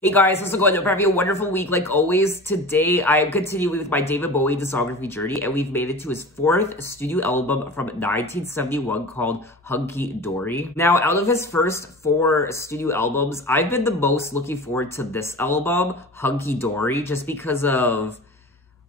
Hey guys, how's it going? Hope you're having a wonderful week like always. Today, I am continuing with my David Bowie discography journey, and we've made it to his fourth studio album from 1971 called Hunky Dory. Now, out of his first four studio albums, I've been the most looking forward to this album, Hunky Dory, just because of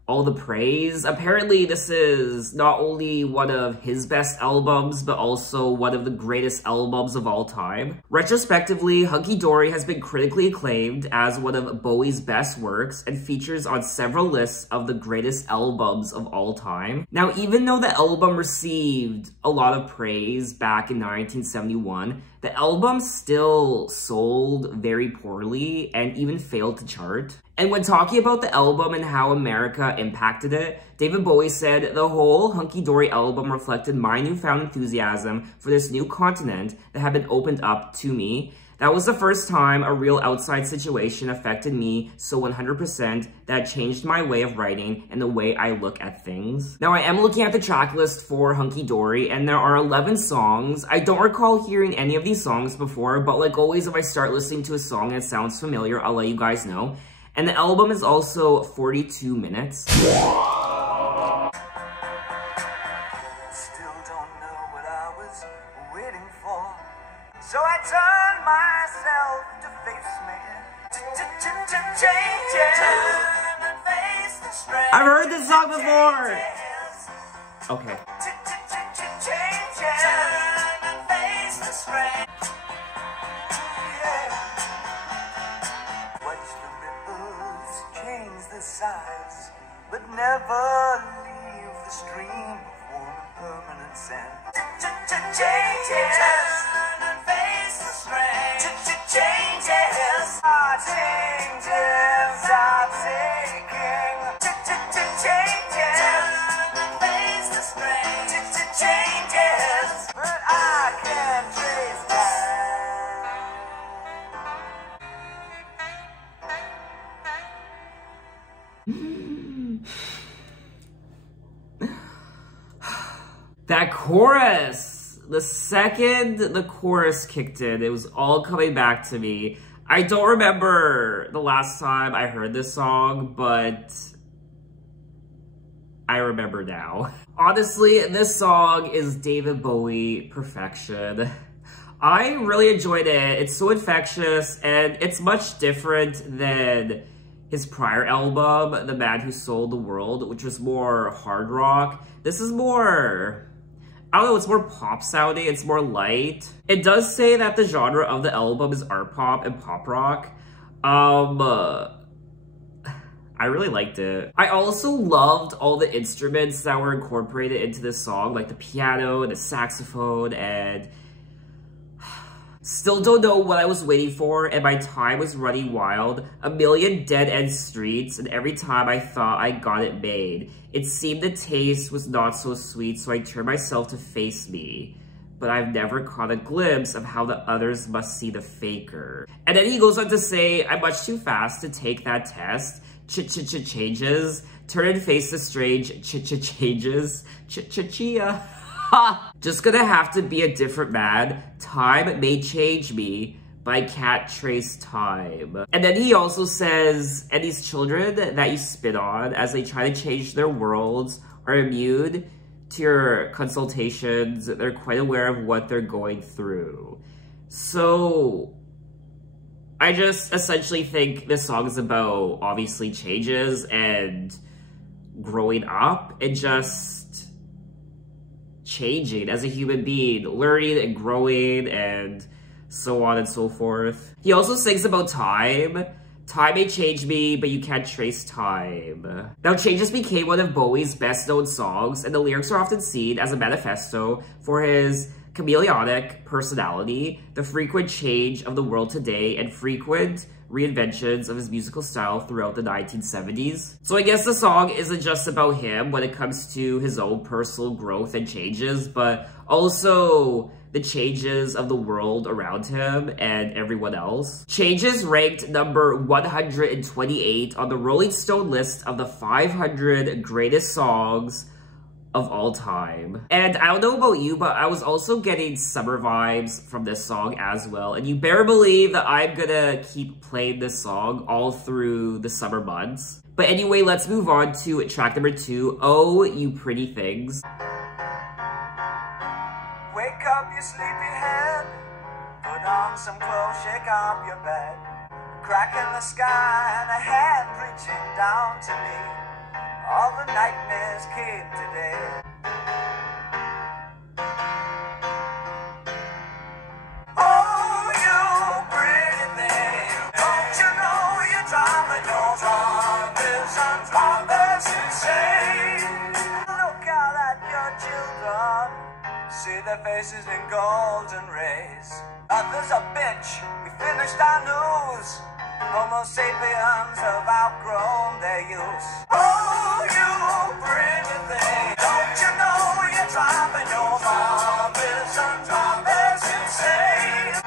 all the praise. Apparently, this is not only one of his best albums, but also one of the greatest albums of all time. Retrospectively, Hunky Dory has been critically acclaimed as one of Bowie's best works and features on several lists of the greatest albums of all time. Now, even though the album received a lot of praise back in 1971, the album still sold very poorly and even failed to chart. And when talking about the album and how America impacted it, David Bowie said, "The whole Hunky Dory album reflected my newfound enthusiasm for this new continent that had been opened up to me. That was the first time a real outside situation affected me so 100% that changed my way of writing and the way I look at things." Now, I am looking at the track list for Hunky Dory, and there are 11 songs. I don't recall hearing any of these songs before, but like always, if I start listening to a song and it sounds familiar, I'll let you guys know. And the album is also 42 minutes. Still don't know what I was waiting for, so I turned myself to face me. Turn and face the strength. I've heard this song before! Okay. Turn and face the strength. Watch the ripples change the size, but never leave the stream of warm permanent sand. Changes and face the strength. Changes are taking. Changes and face the strength. Changes, but I can't trace That chorus! The second the chorus kicked in, it was all coming back to me. I don't remember the last time I heard this song, but I remember now. Honestly, this song is David Bowie perfection. I really enjoyed it. It's so infectious, and it's much different than his prior album, The Man Who Sold the World, which was more hard rock. This is more, I don't know, it's more pop sounding, it's more light. It does say that the genre of the album is art pop and pop rock. I really liked it. I also loved all the instruments that were incorporated into this song, like the piano and the saxophone, and still don't know what I was waiting for, and my time was running wild. A million dead-end streets, and every time I thought I got it made, it seemed the taste was not so sweet, so I turned myself to face me. But I've never caught a glimpse of how the others must see the faker. And then he goes on to say, "I'm much too fast to take that test. Changes. Turn and face the strange. Changes. Chia. Just gonna have to be a different man. Time may change me, but I can't trace time." And then he also says, "And these children that you spit on as they try to change their worlds are immune to your consultations. They're quite aware of what they're going through." So I just essentially think this song is about obviously changes and growing up and just changing as a human being, learning and growing and so on and so forth. He also sings about time. "Time may change me, but you can't trace time." Now, Changes became one of Bowie's best-known songs, and the lyrics are often seen as a manifesto for his chameleonic personality, the frequent change of the world today, and frequent reinventions of his musical style throughout the 1970s. So I guess the song isn't just about him when it comes to his own personal growth and changes, but also the changes of the world around him and everyone else. Changes ranked number 128 on the Rolling Stone list of the 500 greatest songs of all time. And I don't know about you, but I was also getting summer vibes from this song as well. And you better believe that I'm gonna keep playing this song all through the summer months. But anyway, let's move on to track number 2, Oh You Pretty Things. Wake up your sleepy head, put on some clothes, shake up your bed. Crack in the sky and a hand reaching down to me. All the nightmares came today. Oh, you pretty thing, don't you know you're driving your drivers insane? Look out at your children, see their faces in golden rays. Others a bitch, we finished our news. Homo sapiens have outgrown their use. Oh, you pretty thing, don't you know you're driving your mothers and drivers insane?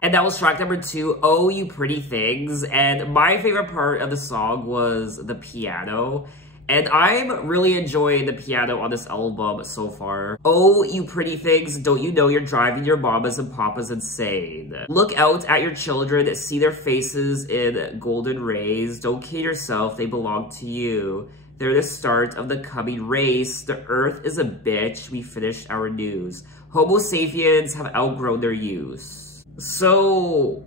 And that was track number 2, Oh You Pretty Things. And my favorite part of the song was the piano. And I'm really enjoying the piano on this album so far. Oh, you pretty things, don't you know you're driving your mamas and papas insane? Look out at your children, see their faces in golden rays. Don't kid yourself, they belong to you. They're the start of the coming race. The earth is a bitch, we finished our news. Homo sapiens have outgrown their use. So,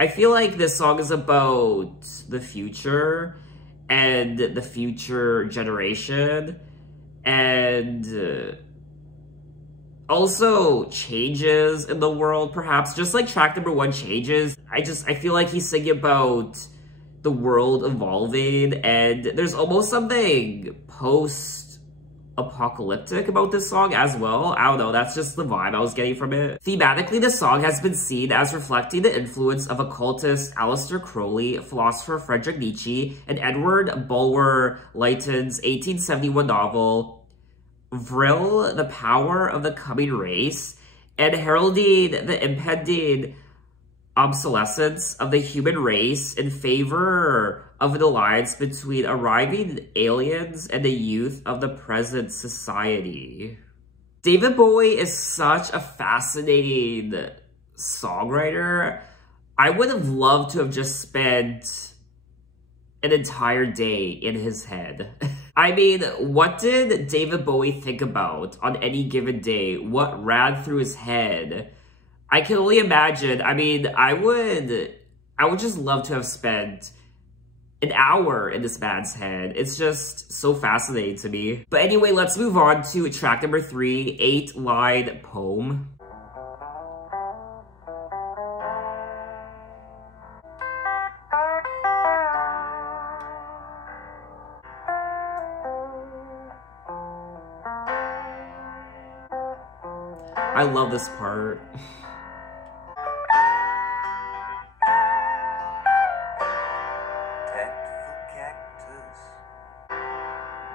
I feel like this song is about the future and the future generation, and also changes in the world, perhaps. Just like track number 1, Changes. I feel like he's singing about the world evolving, and there's almost something post-apocalyptic about this song as well. I don't know, that's just the vibe I was getting from it. Thematically, the song has been seen as reflecting the influence of occultist Aleister Crowley, philosopher Friedrich Nietzsche, and Edward Bulwer Lytton's 1871 novel, Vril, The Power of the Coming Race, and heralding the impending obsolescence of the human race in favor of an alliance between arriving aliens and the youth of the present society. David Bowie is such a fascinating songwriter. I would have loved to have just spent an entire day in his head. I mean, what did David Bowie think about on any given day? What ran through his head? I can only imagine. I mean, I would just love to have spent an hour in this man's head. It's just so fascinating to me. But anyway, let's move on to track number 3, 8-line poem. I love this part.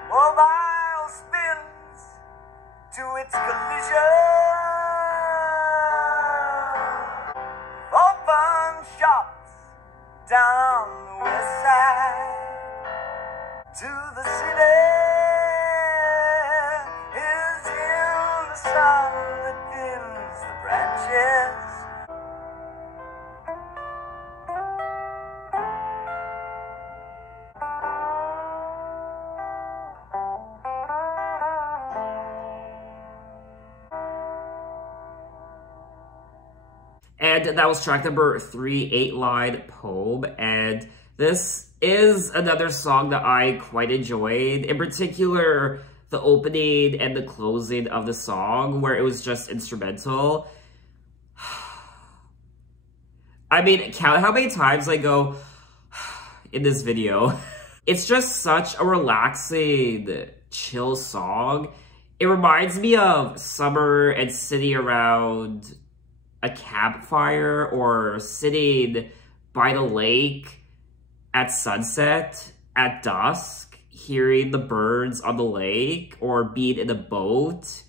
Mobile spins to its collision. Open shops down the west side. To the city is in the sun that dims the branches. And that was track number 3, 8-line poem. And this is another song that I quite enjoyed. In particular, the opening and the closing of the song, where it was just instrumental. I mean, count how many times I go in this video. It's just such a relaxing, chill song. It reminds me of summer and sitting around a campfire or sitting by the lake at sunset, at dusk, hearing the birds on the lake, or being in a boat.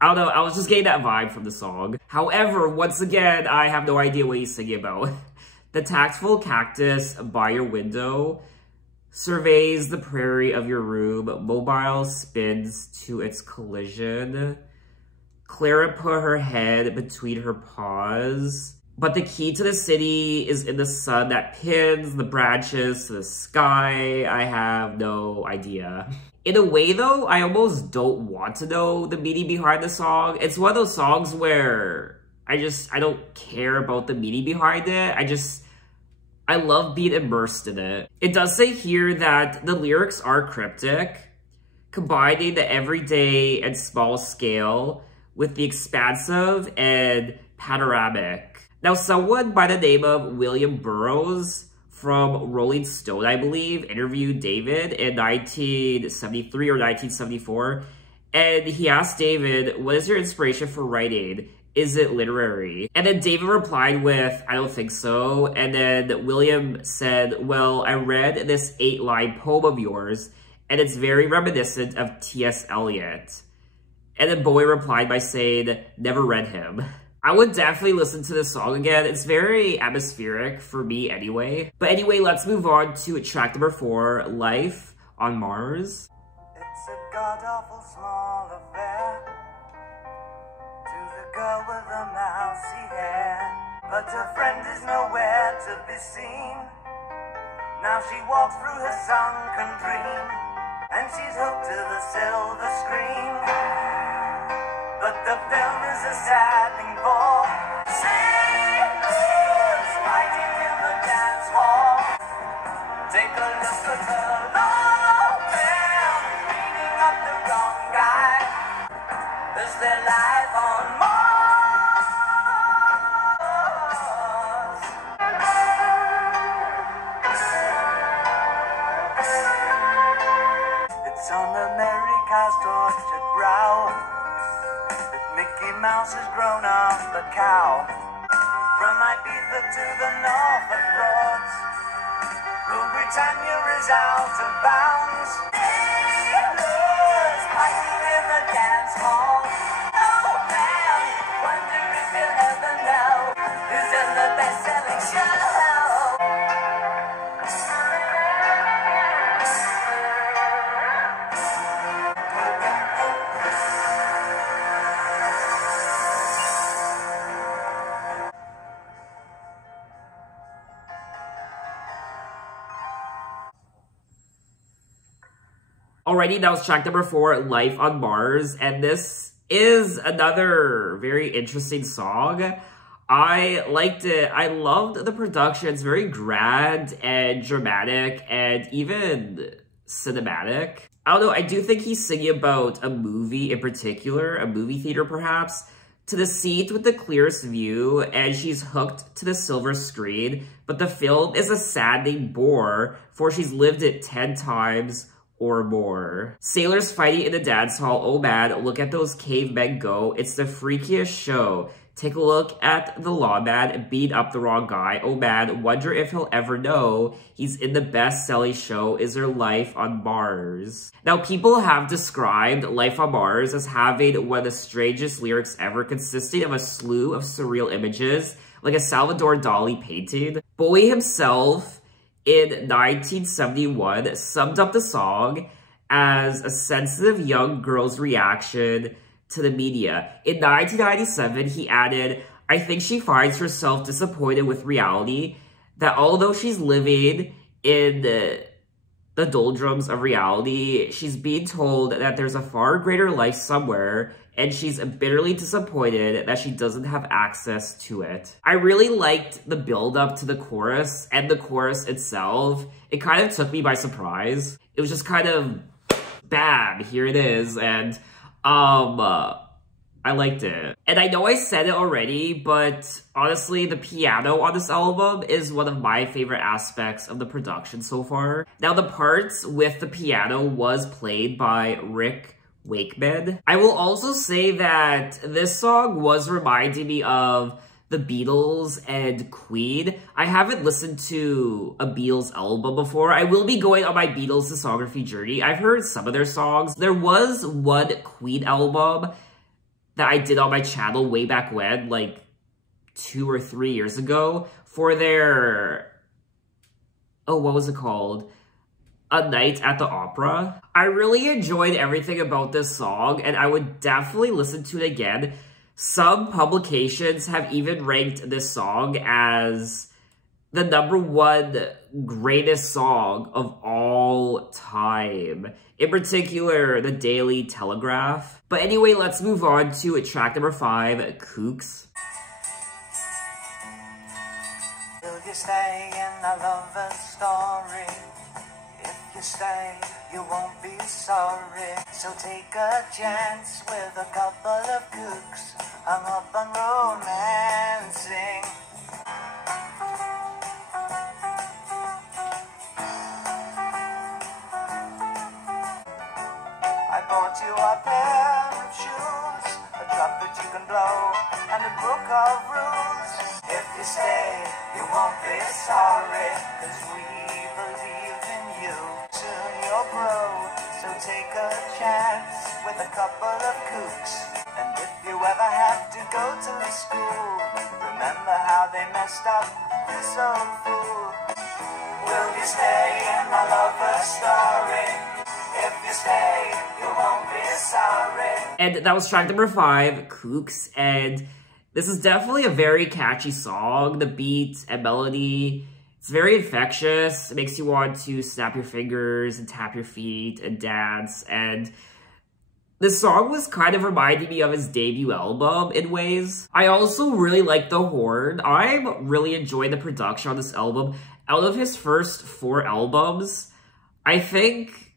I don't know, I was just getting that vibe from the song. However, once again, I have no idea what he's singing about. The tactful cactus by your window surveys the prairie of your room. Mobile spins to its collision. Clara put her head between her paws. But the key to the city is in the sun that pins the branches to the sky. I have no idea. In a way, though, I almost don't want to know the meaning behind the song. It's one of those songs where I don't care about the meaning behind it. I love being immersed in it. It does say here that the lyrics are cryptic, combining the everyday and small scale with the expansive and panoramic. Now, someone by the name of William Burroughs from Rolling Stone, I believe, interviewed David in 1973 or 1974, and he asked David, what is your inspiration for writing? Is it literary? And then David replied with, I don't think so. And then William said, well, I read this 8-line poem of yours, and it's very reminiscent of T.S. Eliot. And then Bowie replied by saying, never read him. I would definitely listen to this song again. It's very atmospheric for me anyway. But anyway, let's move on to track number 4, Life on Mars. It's a god-awful small affair to the girl with the mousy hair, but her friend is nowhere to be seen. Now she walks through her sunken dream, and she's hooked to the silver screen. But the film is a sad thing for sailors fighting in the dance hall. Take a look at her long film, beating up the wrong guy. Is there life on Mars? It's on America's tortured brow that Mickey Mouse has grown up a cow. From Ibiza to the Norfolk Broads, Rule Britannia is out of bounds. Sailors fighting in the dance hall. Oh man, wonder if you'll ever know who's in the best-selling show. Alrighty, that was track number 4, Life on Mars, and this is another very interesting song. I liked it. I loved the production. It's very grand and dramatic and even cinematic. I don't know, I do think he's singing about a movie in particular, a movie theater perhaps. To the seat with the clearest view, and she's hooked to the silver screen, but the film is a saddening bore, for she's lived it 10 times or more. Sailors fighting in the dance hall. Oh man, look at those cavemen go. It's the freakiest show. Take a look at the lawman beat up the wrong guy. Oh man, wonder if he'll ever know he's in the best-selling show, Is There Life on Mars? Now, people have described Life on Mars as having one of the strangest lyrics ever, consisting of a slew of surreal images, like a Salvador Dali painting. Bowie himself, in 1971, summed up the song as a sensitive young girl's reaction to the media. In 1997, he added, I think she finds herself disappointed with reality, that although she's living in the doldrums of reality, she's being told that there's a far greater life somewhere, and she's bitterly disappointed that she doesn't have access to it. I really liked the build-up to the chorus and the chorus itself. It kind of took me by surprise. It was just kind of, bam, here it is, and I liked it. And I know I said it already, but honestly, the piano on this album is one of my favorite aspects of the production so far. Now, the parts with the piano was played by Rick Wakeman. I will also say that this song was reminding me of the Beatles and Queen. I haven't listened to a Beatles album before. I will be going on my Beatles discography journey. I've heard some of their songs. There was one Queen album that I did on my channel way back when, like 2 or 3 years ago, for their, oh, what was it called? A Night at the Opera. I really enjoyed everything about this song, and I would definitely listen to it again. Some publications have even ranked this song as the #1 greatest song of all time. In particular, the Daily Telegraph. But anyway, let's move on to track number 5, Kooks. Will you stay in a lover's story? If you stay, you won't be sorry. So take a chance with a couple of kooks hung up on romancing. I bought you a pair of shoes, a trumpet you can blow, and a book of rules. If you stay, you won't be sorry, 'cause we believe in you. Soon you'll grow, so take a chance with a couple of kooks. And if you ever have to go to school, remember how they messed up this old fool. Will you stay in my lover's story? If you stay, you won't be sorry. And that was track number 5, Kooks, and this is definitely a very catchy song. The beat and melody, it's very infectious. It makes you want to snap your fingers and tap your feet and dance, and this song was kind of reminding me of his debut album in ways. I also really like the horn. I'm really enjoying the production on this album. Out of his first 4 albums, I think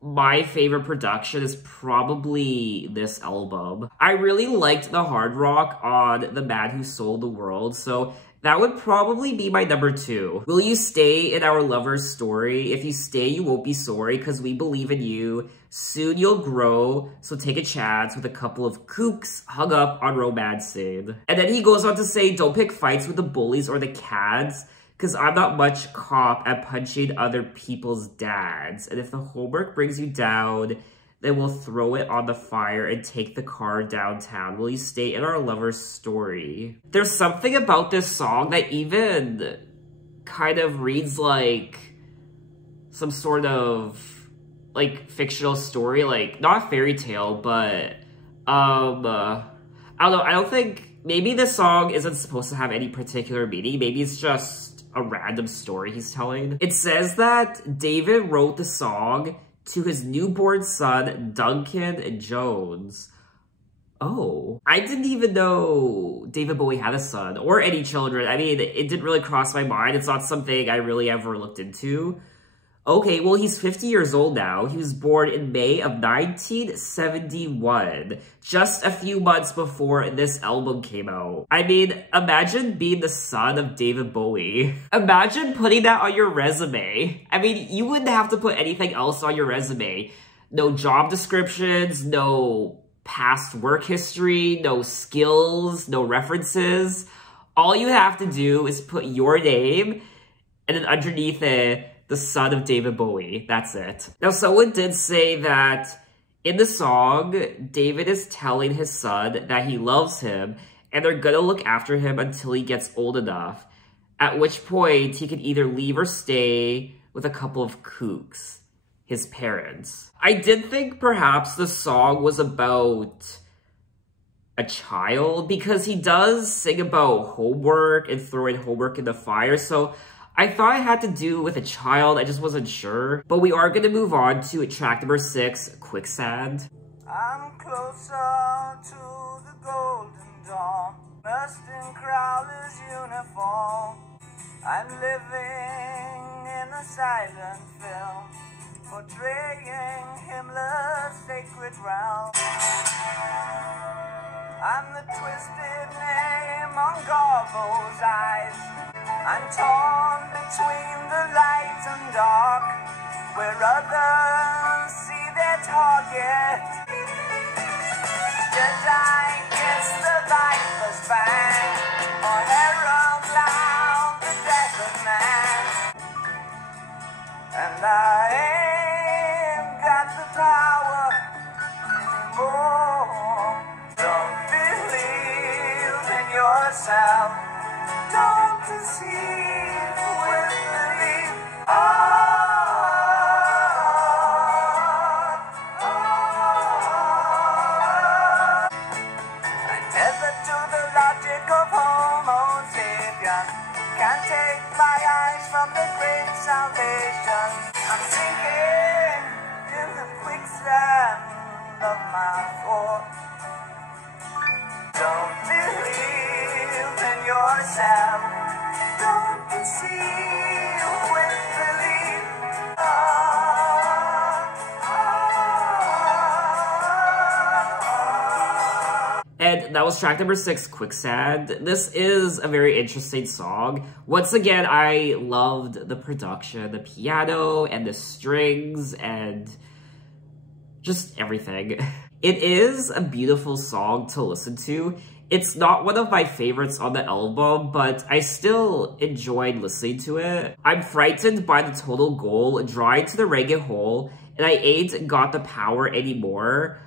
my favorite production is probably this album. I really liked the hard rock on The Man Who Sold the World, so that would probably be my number 2. Will you stay in our lover's story? If you stay, you won't be sorry, 'cause we believe in you. Soon you'll grow, so take a chance with a couple of kooks hung up on romancing. And then he goes on to say, don't pick fights with the bullies or the cats, 'cause I'm not much cop at punching other people's dads. And if the homework brings you down, then we'll throw it on the fire and take the car downtown. Will you stay in our lover's story? There's something about this song that even kind of reads like some sort of like fictional story, like not fairy tale, but I don't know, I don't think, maybe this song isn't supposed to have any particular meaning. Maybe it's just a random story he's telling. It says that David wrote the song to his newborn son, Duncan Jones. Oh, I didn't even know David Bowie had a son or any children. I mean, it didn't really cross my mind. It's not something I really ever looked into. Okay, well, he's 50 years old now. He was born in May of 1971, just a few months before this album came out. I mean, imagine being the son of David Bowie. Imagine putting that on your resume. I mean, you wouldn't have to put anything else on your resume. No job descriptions, no past work history, no skills, no references. All you have to do is put your name, and then underneath it, the son of David Bowie. That's it. Now, someone did say that in the song, David is telling his son that he loves him and they're gonna look after him until he gets old enough, at which point he can either leave or stay with a couple of kooks, his parents. I did think perhaps the song was about a child, because he does sing about homework and throwing homework in the fire, so I thought it had to do with a child, I just wasn't sure. But we are gonna move on to track number 6, Quicksand. I'm closer to the golden dawn, dressed in Crowler's uniform. I'm living in a silent film, portraying Himmler's sacred realm. I'm the twisted name on Garbo's eyes. I'm torn between the light and dark, where others see their target. Jedi kiss the viper's fang, or herald loud the death of man. And I ain't got the power anymore. Don't yourself. Don't deceive with belief. Tethered to the logic of Homo sapien, can't take my eyes from the great salvation. I'm sinking in the quicksand of my thought. Don't believe in yourself. Don't deceive with belief. And that was track number 6, Quicksand. This is a very interesting song. Once again, I loved the production, the piano, and the strings, and just everything. It is a beautiful song to listen to. It's not one of my favorites on the album, but I still enjoyed listening to it. I'm frightened by the total goal, drawing to the reggae hole, and I ain't got the power anymore.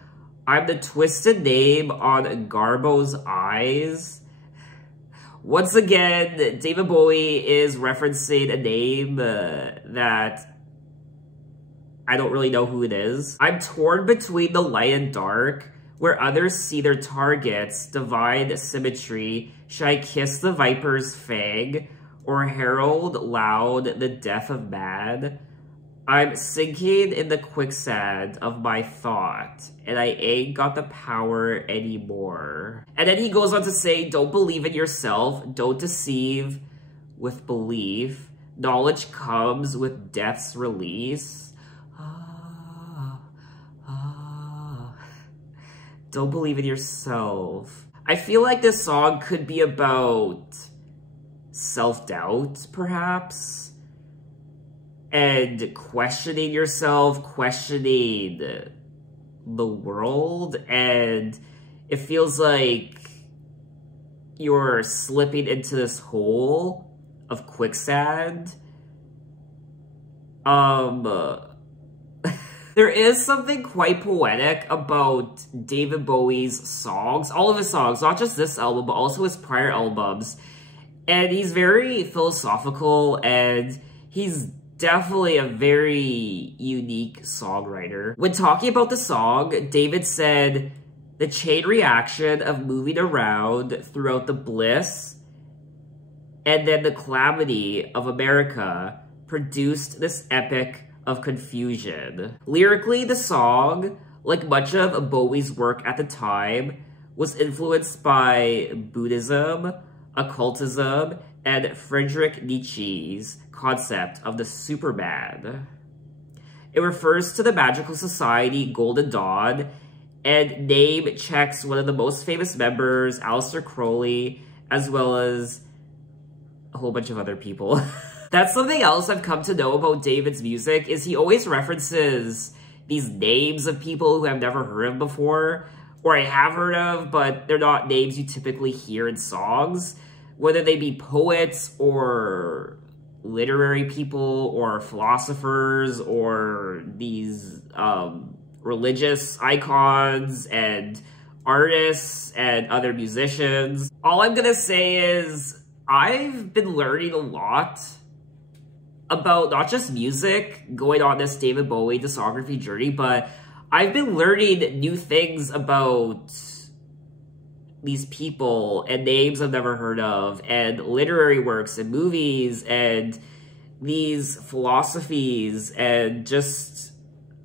I'm the twisted name on Garbo's eyes. Once again, David Bowie is referencing a name that I don't really know who it is. I'm torn between the light and dark, where others see their targets, divine symmetry. Should I kiss the viper's fang, or herald loud the death of man? I'm sinking in the quicksand of my thought, and I ain't got the power anymore. And then he goes on to say, don't believe in yourself, don't deceive with belief. Knowledge comes with death's release. Don't believe in yourself. I feel like this song could be about self-doubt, perhaps. And questioning yourself, questioning the world, and it feels like you're slipping into this hole of quicksand. There is something quite poetic about David Bowie's songs, all of his songs, not just this album, but also his prior albums. And he's very philosophical, and he's definitely a very unique songwriter. When talking about the song, David said, the chain reaction of moving around throughout the bliss and then the calamity of America produced this epic of confusion. Lyrically, the song, like much of Bowie's work at the time, was influenced by Buddhism, occultism, and Friedrich Nietzsche's concept of the Superman. It refers to the magical society Golden Dawn, and name checks one of the most famous members, Aleister Crowley, as well as a whole bunch of other people. That's something else I've come to know about David's music, is he always references these names of people who I've never heard of before, or I have heard of, but they're not names you typically hear in songs, whether they be poets or literary people or philosophers or these religious icons and artists and other musicians. All I'm gonna say is I've been learning a lot about not just music going on this David Bowie discography journey, but I've been learning new things about these people and names I've never heard of, and literary works and movies and these philosophies, and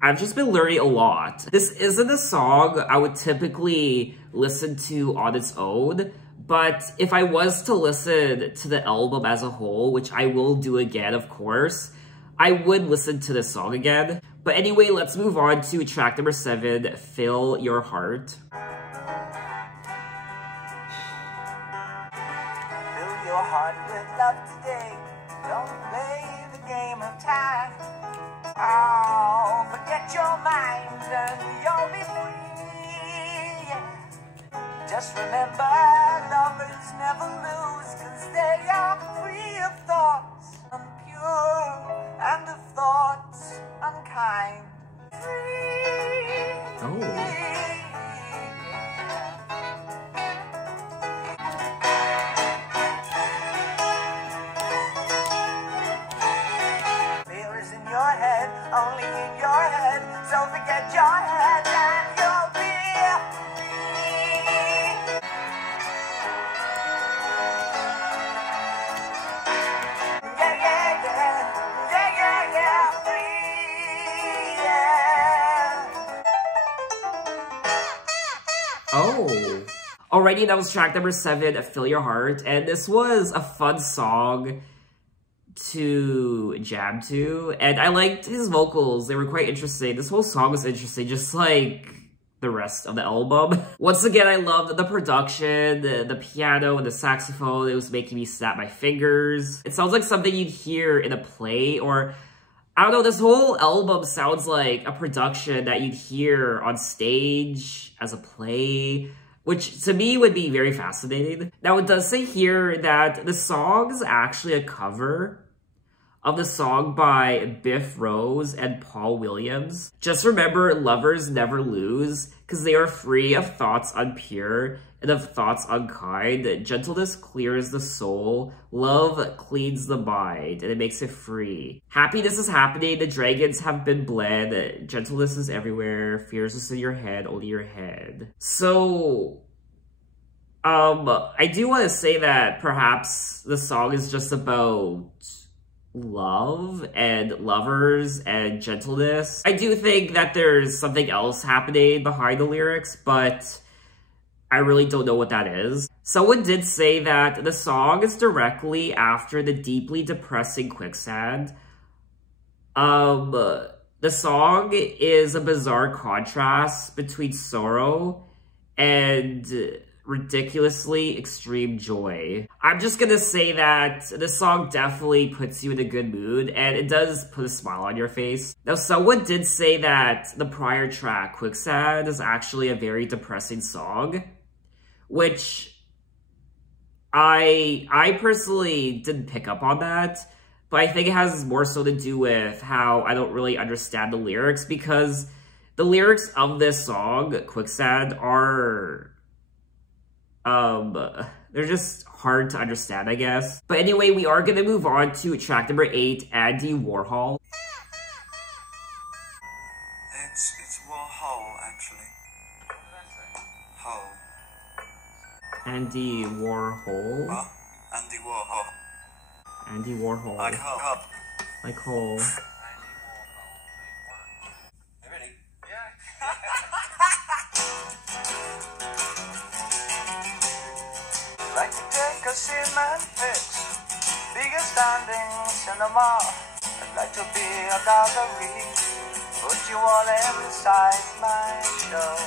I've just been learning a lot. This isn't a song I would typically listen to on its own, but if I was to listen to the album as a whole, which I will do again, of course, I would listen to this song again. But anyway, let's move on to track number 7, Fill Your Heart. Fill your heart with love today. Don't play the game of time. Oh, forget your mind and you'll be free. Just remember, lovers never lose, 'cause they are free of thoughts unpure and of thoughts unkind. Free. Oh. Alrighty, that was track number 7, Fill Your Heart. And this was a fun song to jam to. And I liked his vocals. They were quite interesting. This whole song was interesting, just like the rest of the album. Once again, I loved the production, the piano, and the saxophone. It was making me snap my fingers. It sounds like something you'd hear in a play, or I don't know, this whole album sounds like a production that you'd hear on stage as a play, which to me would be very fascinating. Now, it does say here that the song is actually a cover of the song by Biff Rose and Paul Williams. Just remember, lovers never lose, because they are free of thoughts unpure and of thoughts unkind. Gentleness clears the soul, love cleans the mind, and it makes it free. Happiness is happening, the dragons have been bled, gentleness is everywhere, fears is in your head, only your head. So, I do want to say that perhaps the song is just about love and lovers and gentleness. I do think that there's something else happening behind the lyrics, but I really don't know what that is. Someone did say that the song is directly after the deeply depressing Quicksand. The song is a bizarre contrast between sorrow and ridiculously extreme joy. I'm just gonna say that this song definitely puts you in a good mood, and it does put a smile on your face. Now, someone did say that the prior track, Quicksand, is actually a very depressing song, which I personally didn't pick up on that, but I think it has more so to do with how I don't really understand the lyrics, because the lyrics of this song, Quicksand, are they're just hard to understand, I guess. But anyway, we are gonna move on to track number 8, Andy Warhol. It's Warhol, actually. Hole. Andy Warhol. What? Andy Warhol. Andy Warhol. Like hole. Like hole. You ready? Yeah. Like to take a cement fix, bigger standing cinema. I'd like to be a gallery, put you all inside my show.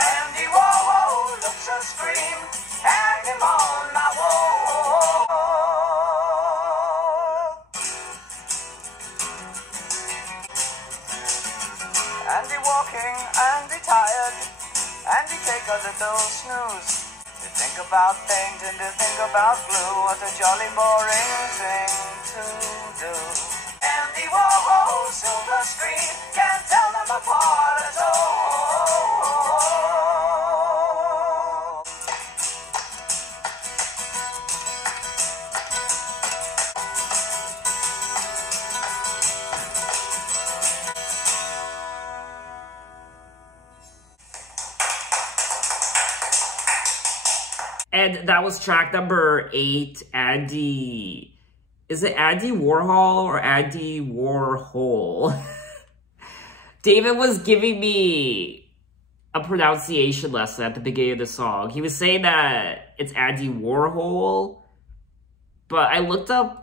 Andy Warhol looks a scream, hang him on my wall. Andy walking, Andy tired, Andy take a little snooze. To think about things and to think about glue, what a jolly boring thing to do. Andy Warhol, silver screen, can't tell them apart at all. And that was track number 8, Andy. Is it Andy Warhol or Andy Warhol? David was giving me a pronunciation lesson at the beginning of the song. He was saying that it's Andy Warhol, but I looked up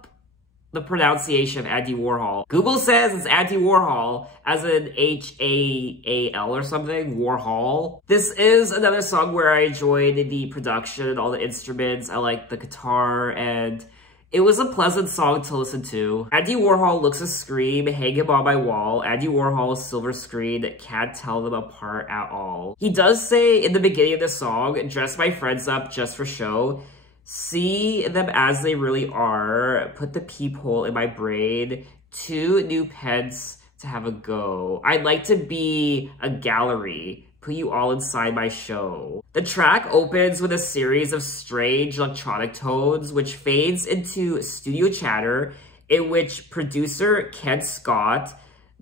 the pronunciation of Andy Warhol. Google says it's Andy Warhol, as in H-A-A-L or something, Warhol. This is another song where I enjoyed the production, all the instruments. I like the guitar, and it was a pleasant song to listen to. Andy Warhol looks a scream, hang him on my wall. Andy Warhol's silver screen, can't tell them apart at all. He does say in the beginning of the song, dress my friends up just for show. See them as they really are. Put the peephole in my brain. 2 new pence to have a go. I'd like to be a gallery. Put you all inside my show. The track opens with a series of strange electronic tones, which fades into studio chatter, in which producer Ken Scott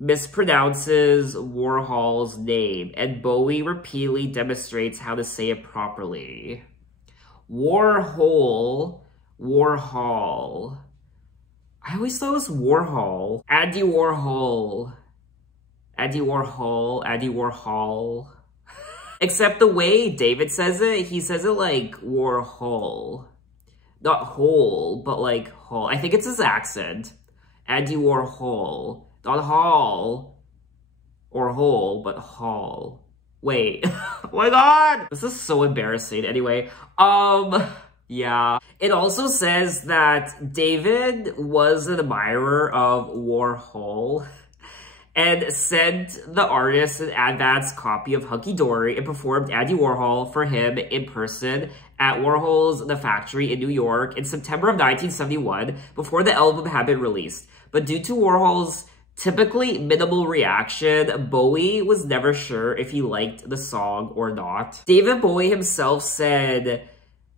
mispronounces Warhol's name, and Bowie repeatedly demonstrates how to say it properly. Warhol, Warhol. I always thought it was Warhol. Andy Warhol. Andy Warhol, Andy Warhol. Except the way David says it, he says it like Warhol. Not whole, but like Hall. I think it's his accent. Andy Warhol. Not Hall. Or Hole, but Hall. Wait. Oh my god! This is so embarrassing. Anyway, yeah. It also says that David was an admirer of Warhol and sent the artist an advance copy of Hunky Dory and performed Andy Warhol for him in person at Warhol's The Factory in New York in September of 1971 before the album had been released. But due to Warhol's typically minimal reaction, Bowie was never sure if he liked the song or not. David Bowie himself said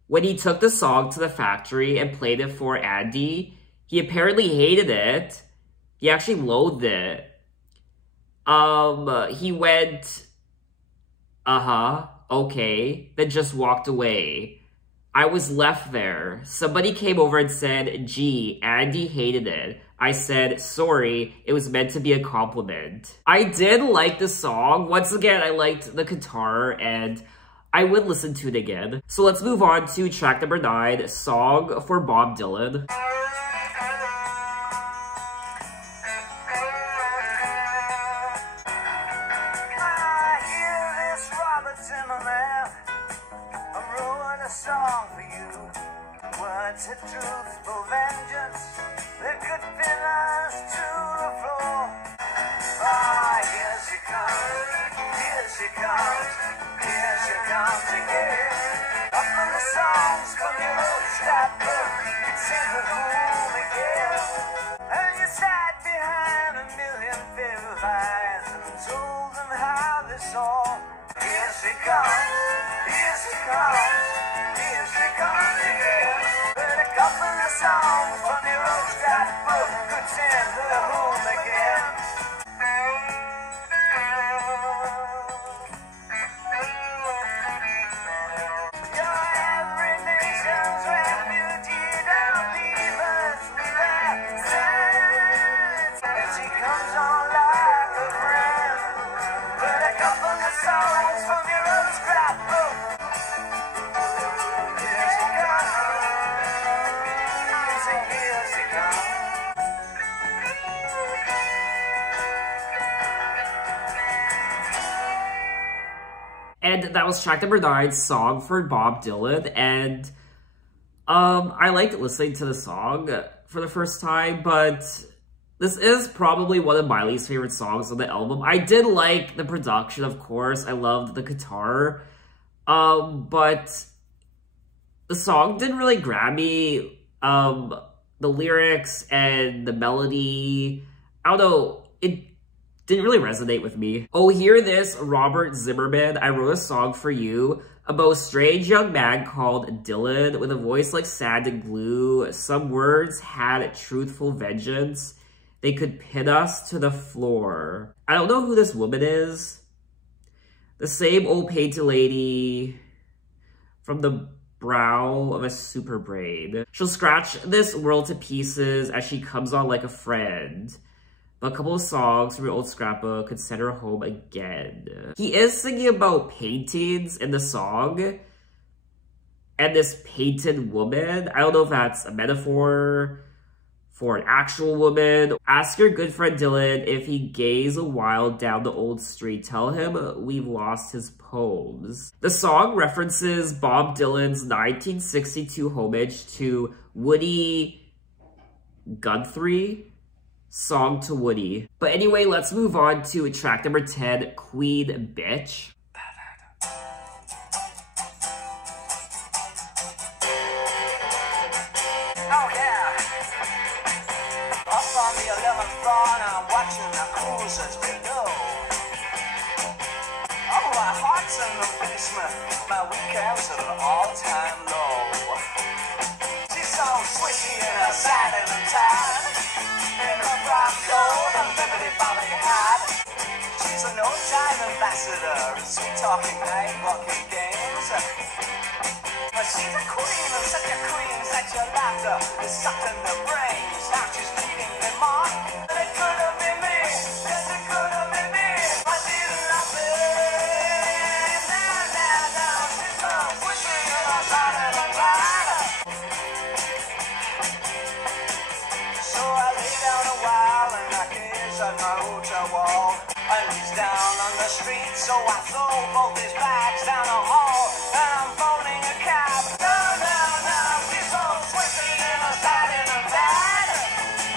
when he took the song to the factory and played it for Andy, he apparently hated it. He actually loathed it. He went, okay, then just walked away. I was left there. Somebody came over and said, gee, Andy hated it. I said, sorry, it was meant to be a compliment. I did like the song. Once again, I liked the guitar and I would listen to it again. So let's move on to track number 9, Song for Bob Dylan. Song for you, words of truthful vengeance that could pin us to the floor. Ah, here she comes again. Up in the songs from your old scrapbook, send her home again. And you sat behind a million pair of eyes and told them how they saw. Here she comes, here she comes. Here she comes again. Heard a couple of songs from your old scrapbook could send her home again. You're every nation's refugee, don't leave us without sense. And she comes on like a friend. Heard a couple of songs from your old scrapbook. And that was track number 9, Song for Bob Dylan. And I liked listening to the song for the first time, but this is probably one of my least favorite songs on the album. I did like the production, of course. I loved the guitar. But the song didn't really grab me. The lyrics and the melody, I don't know, it didn't really resonate with me. Oh, hear this, Robert Zimmerman. I wrote a song for you about a strange young man called Dylan with a voice like sand and glue. Some words had truthful vengeance. They could pin us to the floor. I don't know who this woman is. The same old painted lady from the brow of a super brain. She'll scratch this world to pieces as she comes on like a friend. But a couple of songs from your old scrapbook could send her home again. He is singing about paintings in the song. And this painted woman, I don't know if that's a metaphor for an actual woman. Ask your good friend Dylan if he gaze a while down the old street. Tell him we've lost his poems. The song references Bob Dylan's 1962 homage to Woody Guthrie. Song to Woody. But anyway, let's move on to track number 10, Queen Bitch. Oh yeah. Up on the 11th floor and I'm watching the cruisers below. Oh, my heart's in the basement. My weekends at an all-time low. She's so swishy in her satin and tan. In her frock coat and bibbidi-bobbidi hat. She's an old-time ambassador, sweet-talking, night-walking games. But she's a queen, and such a queen, such a laughter is sucked in the brains. Now she's leading them on, and it could have been me, yes it could have been me. I did nothing now. throw both his bags down the hall, and I'm phoning a cab. No, no, no, we're so twisty in a side in a bed,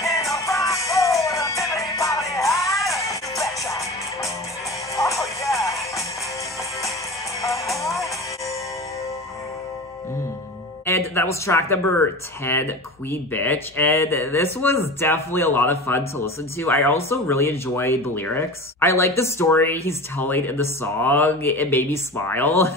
in a frock coat, a bibbity bobbity hat. You betcha. Oh yeah. And that was track number 10, Queen Bitch, and this was definitely a lot of fun to listen to. I also really enjoyed the lyrics. I like the story he's telling in the song. It made me smile.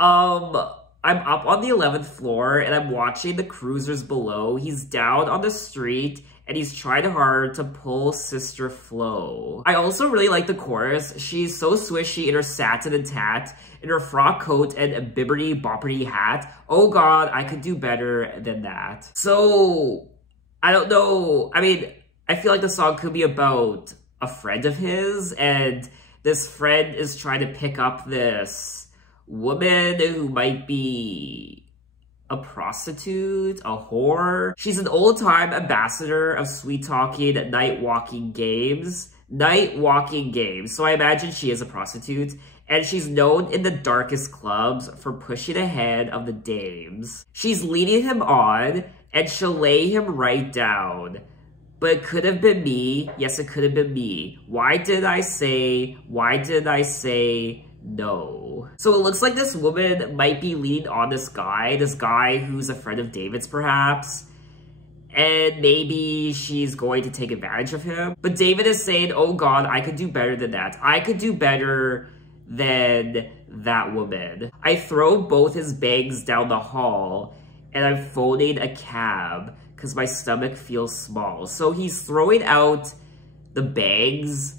I'm up on the 11th floor, and I'm watching the cruisers below. He's down on the street, and he's trying hard to pull Sister Flo. I also really like the chorus. She's so swishy in her satin and tat, in her frock coat and a bibbity boppity hat. Oh God, I could do better than that. So, I don't know. I mean, I feel like the song could be about a friend of his, and this friend is trying to pick up this woman who might be a prostitute, a whore. She's an old-time ambassador of sweet-talking, night-walking games. Night-walking games. So I imagine she is a prostitute. And she's known in the darkest clubs for pushing ahead of the dames. She's leading him on, and she'll lay him right down. But it could have been me. Yes, it could have been me. Why did I say no? So it looks like this woman might be leading on this guy who's a friend of David's perhaps. And maybe she's going to take advantage of him. But David is saying, oh God, I could do better than that. I could do better than that woman. I throw both his bags down the hall, and I'm phoning a cab because my stomach feels small. So he's throwing out the bags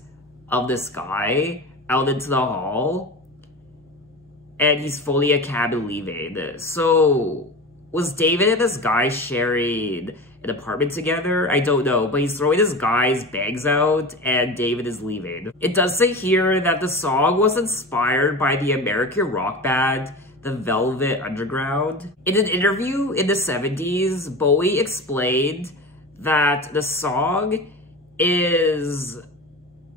of this guy out into the hall, and he's phoning a cab and leaving. So was David and this guy sharing an apartment together? I don't know, but he's throwing this guy's bags out and David is leaving. It does say here that the song was inspired by the American rock band, the Velvet Underground. In an interview in the 70s, Bowie explained that the song is,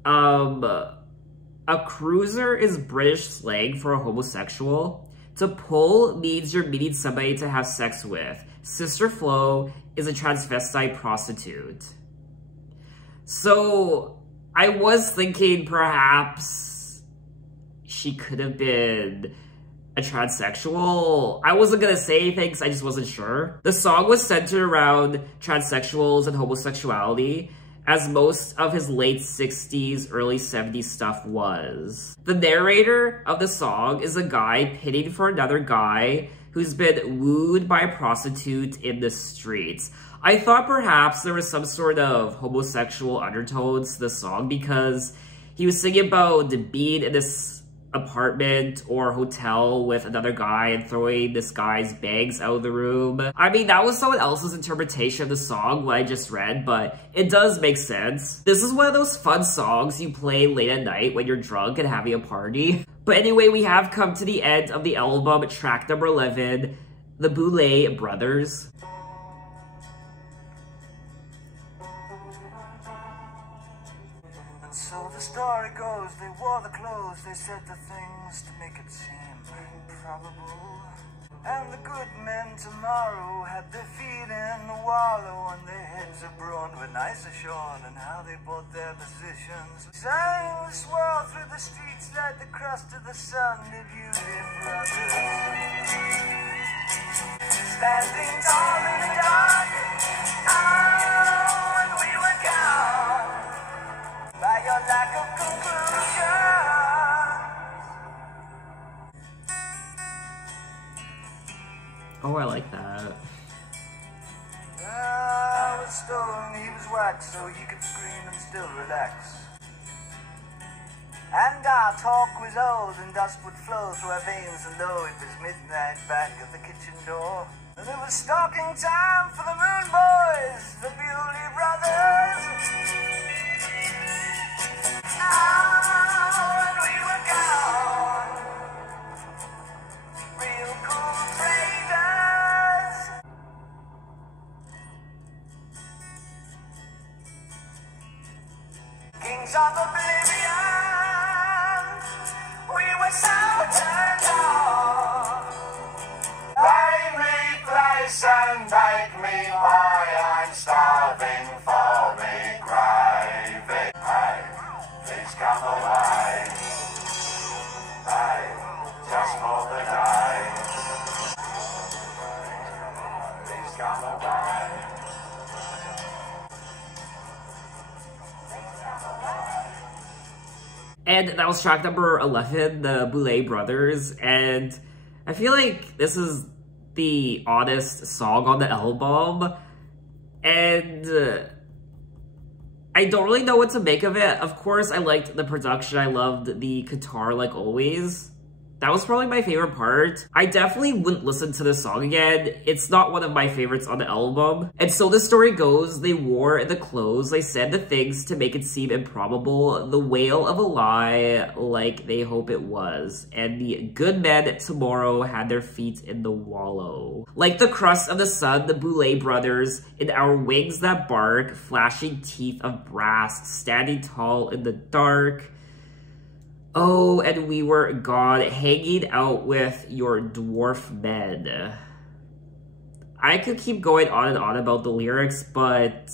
a cruiser is British slang for a homosexual. To pull means you're meeting somebody to have sex with. Sister Flo is a transvestite prostitute. So I was thinking perhaps she could have been a transsexual. I wasn't gonna say anything because I just wasn't sure. The song was centered around transsexuals and homosexuality, as most of his late 60s, early 70s stuff was. The narrator of the song is a guy pitting for another guy who's been wooed by a prostitute in the streets. I thought perhaps there was some sort of homosexual undertones to the song because he was singing about being in this apartment or hotel with another guy and throwing this guy's bags out of the room. I mean, that was someone else's interpretation of the song, what I just read, but it does make sense. This is one of those fun songs you play late at night when you're drunk and having a party. But anyway, we have come to the end of the album, track number 11, The Boulay Brothers. So the story goes, they wore the clothes, they said the things to make it seem improbable. And the good men tomorrow had their feet in the wallow and their heads are browned with nicer shorn, and how they bought their positions. Sang the swirl through the streets like the crust of the sun, the beauty brothers. Standing tall in the dark, when we were gone, by your lack of conclusion. Oh, I like that. I was stone, he was wax, so he could scream and still relax. And our talk was old, and dust would flow through our veins, and though it was midnight back at the kitchen door, and it was stalking time for the Moon Boys, the Bewley Brothers. When we were gone, real cool traders. Kings of oblivion, we and take me why I'm starving for me gravy. Hey, please come away. Hey, just for the day. Please come away. And that was track number 11, the Bowie Brothers, and I feel like this is the oddest song on the album, and I don't really know what to make of it. Of course, I liked the production, I loved the guitar like always. That was probably my favorite part. I definitely wouldn't listen to this song again. It's not one of my favorites on the album. And so the story goes, they wore the clothes, they said the things to make it seem improbable, the wail of a lie like they hope it was. And the good men tomorrow had their feet in the wallow. Like the crust of the sun, the Bowie brothers, in our wings that bark, flashing teeth of brass, standing tall in the dark. Oh, and we were gone, hanging out with your dwarf men. I could keep going on and on about the lyrics, but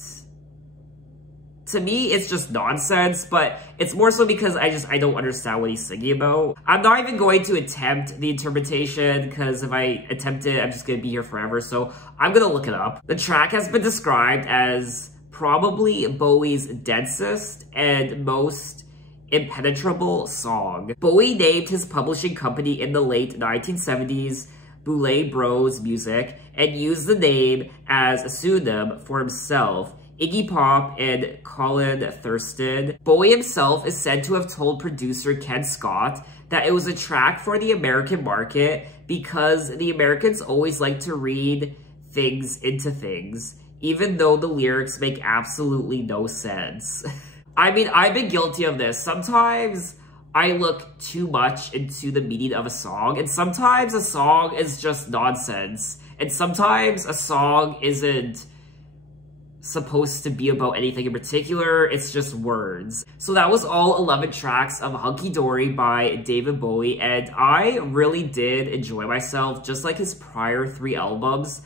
to me, it's just nonsense, but it's more so because I don't understand what he's singing about. I'm not even going to attempt the interpretation, because if I attempt it, I'm just gonna be here forever, so I'm gonna look it up. The track has been described as probably Bowie's densest and most impenetrable song. Bowie named his publishing company in the late 1970s Bowie Bros Music and used the name as a pseudonym for himself, Iggy Pop, and Colin Thurston. Bowie himself is said to have told producer Ken Scott that it was a track for the American market because the Americans always like to read things into things, even though the lyrics make absolutely no sense. I mean, I've been guilty of this. Sometimes I look too much into the meaning of a song, and sometimes a song is just nonsense, and sometimes a song isn't supposed to be about anything in particular, it's just words. So that was all 11 tracks of Hunky Dory by David Bowie, and I really did enjoy myself, just like his prior 3 albums.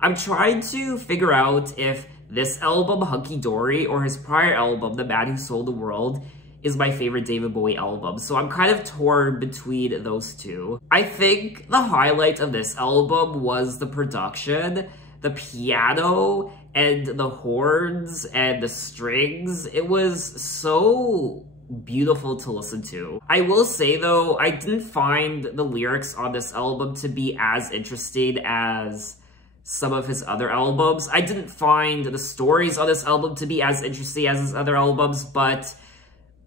I'm trying to figure out if this album, Hunky Dory, or his prior album, The Man Who Sold the World, is my favorite David Bowie album. So I'm kind of torn between those two. I think the highlight of this album was the production, the piano, and the horns, and the strings. It was so beautiful to listen to. I will say though, I didn't find the lyrics on this album to be as interesting as some of his other albums. I didn't find the stories on this album to be as interesting as his other albums, but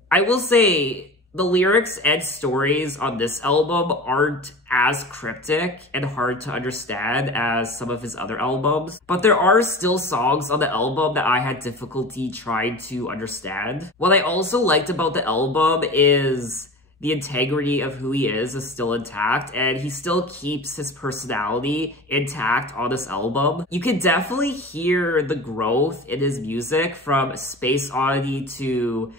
I will say the lyrics and stories on this album aren't as cryptic and hard to understand as some of his other albums, but there are still songs on the album that I had difficulty trying to understand. What I also liked about the album is the integrity of who he is still intact, and he still keeps his personality intact on this album. You can definitely hear the growth in his music from Space Oddity to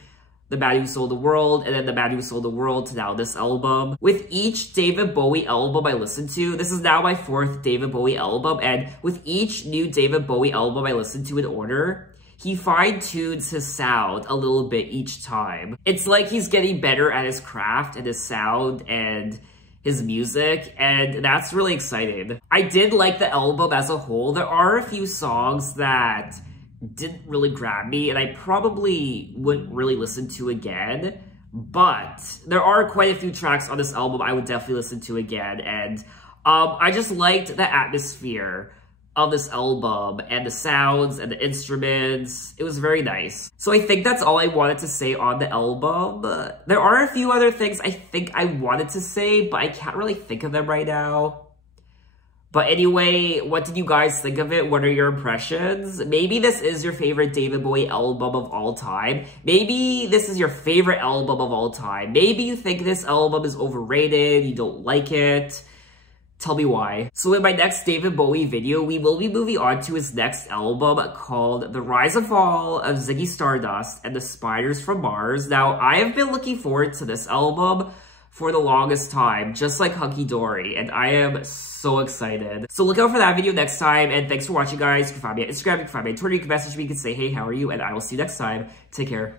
The Man Who Sold the World, and then The Man Who Sold the World to now this album. With each David Bowie album I listen to, this is now my 4th David Bowie album, and with each new David Bowie album I listen to in order, he fine-tunes his sound a little bit each time. It's like he's getting better at his craft and his sound and his music, and that's really exciting. I did like the album as a whole. There are a few songs that didn't really grab me, and I probably wouldn't really listen to again, but there are quite a few tracks on this album I would definitely listen to again, and I just liked the atmosphere of this album and the sounds and the instruments. It was very nice. So I think that's all I wanted to say on the album. There are a few other things I think I wanted to say, but I can't really think of them right now. But anyway, what did you guys think of it? What are your impressions? Maybe this is your favorite David Bowie album of all time. Maybe this is your favorite album of all time. Maybe you think this album is overrated, you don't like it. Tell me why. So in my next David Bowie video, we will be moving on to his next album called The Rise and Fall of Ziggy Stardust and the Spiders from Mars. Now, I have been looking forward to this album for the longest time, just like Hunky Dory, and I am so excited. So look out for that video next time, and thanks for watching, guys. You can find me on Instagram, you can find me on Twitter, you can message me, you can say, hey, how are you? And I will see you next time. Take care.